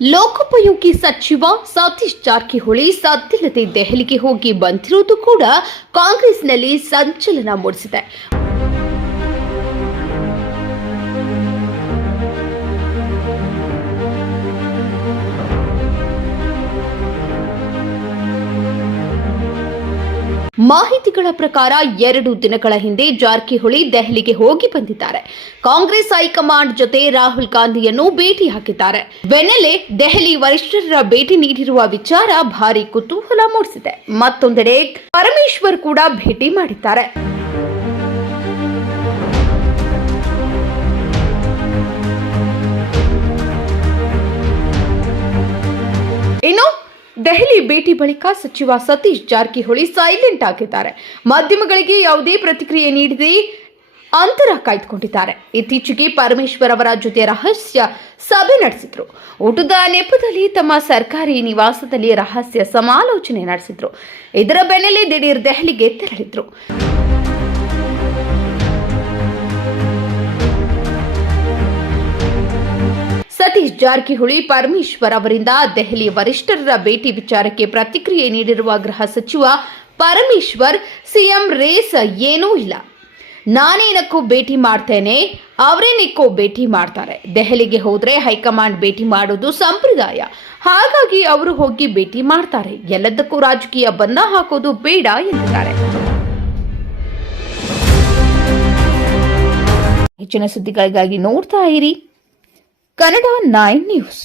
ಲೋಕೋಪಯೋಗಿ ಸಚಿವ ಸತೀಶ್ ಜಾರಕಿಹೊಳಿ ಸದ್ದಿಲ್ಲದೆ ದೆಹಲಿಗೆ ಹೋಗಿ ಬಂದಿರುವುದು ಕೂಡ ಕಾಂಗ್ರೆಸ್ನಲ್ಲಿ ಸಂಚಲನ ಮೂಡಿಸಿದೆ. ಮಾಹಿತಿಗಳ ಪ್ರಕಾರ 2 ದಿನಗಳ ಹಿಂದೆ ಜಾರಕಿಹೊಳಿ ದೆಹಲಿಗೆ ಹೋಗಿ ಬಂದಿದ್ದಾರೆ. ಕಾಂಗ್ರೆಸ್ ಹೈಕಮಾಂಡ್ ಜೊತೆ ರಾಹುಲ್ ಗಾಂಧಿಯನ್ನು ಭೇಟಿ ಹಾಕಿದ್ದಾರೆ. ಬೆನ್ನಲ್ಲೇ ದೆಹಲಿ ವರಿಷ್ಠರ ಭೇಟಿ ನೀಡಿರುವ ವಿಚಾರ ಭಾರಿ ಕುತೂಹಲ ಮೂಡಿಸಿದೆ. ಮತ್ತೊಂದೆಡೆ ಪರಮೇಶ್ವರ್ ಕೂಡ ಭೇಟಿ ಮಾಡಿದ್ದಾರೆ. ಇನ್ನು ದೆಹಲಿ ಭೇಟಿ ಬಳಿಕ ಸಚಿವ ಸತೀಶ್ ಜಾರಕಿಹೊಳಿ ಸೈಲೆಂಟ್ ಆಗಿದ್ದಾರೆ. ಮಾಧ್ಯಮಗಳಿಗೆ ಯಾವುದೇ ಪ್ರತಿಕ್ರಿಯೆ ನೀಡದೆ ಅಂತರ ಕಾಯ್ದುಕೊಂಡಿದ್ದಾರೆ. ಇತ್ತೀಚೆಗೆ ಪರಮೇಶ್ವರ್ ಅವರ ಜೊತೆ ರಹಸ್ಯ ಸಭೆ ನಡೆಸಿದ್ರು. ಊಟದ ನೆಪದಲ್ಲಿ ತಮ್ಮ ಸರ್ಕಾರಿ ನಿವಾಸದಲ್ಲಿ ರಹಸ್ಯ ಸಮಾಲೋಚನೆ ನಡೆಸಿದ್ರು. ಇದರ ಬೆನ್ನಲ್ಲೇ ದಿಢೀರ್ ದೆಹಲಿಗೆ ತೆರಳಿದ್ರು. ಸತೀಶ್ ಜಾರಕಿಹೊಳಿ ಪರಮೇಶ್ವರ್ ಅವರಿಂದ ದೆಹಲಿ ವರಿಷ್ಠರ ಭೇಟಿ ವಿಚಾರಕ್ಕೆ ಪ್ರತಿಕ್ರಿಯೆ ನೀಡಿರುವ ಗೃಹ ಸಚಿವ ಪರಮೇಶ್ವರ್, ಸಿಎಂ ರೇಸ್ ಏನೂ ಇಲ್ಲ, ನಾನೇನಕ್ಕೂ ಭೇಟಿ ಮಾಡ್ತೇನೆ, ಅವರೇನಕ್ಕೂ ಭೇಟಿ ಮಾಡ್ತಾರೆ. ದೆಹಲಿಗೆ ಹೋದ್ರೆ ಹೈಕಮಾಂಡ್ ಭೇಟಿ ಮಾಡೋದು ಸಂಪ್ರದಾಯ, ಹಾಗಾಗಿ ಅವರು ಹೋಗಿ ಭೇಟಿ ಮಾಡ್ತಾರೆ. ಎಲ್ಲದಕ್ಕೂ ರಾಜಕೀಯ ಬಣ್ಣ ಹಾಕೋದು ಬೇಡ ಎಂದಿದ್ದಾರೆ. ಹೆಚ್ಚಿನ ಸುದ್ದಿಗಳಿಗಾಗಿ ನೋಡ್ತಾ ಇರಿ ಕನ್ನಡ 9 ನ್ಯೂಸ್.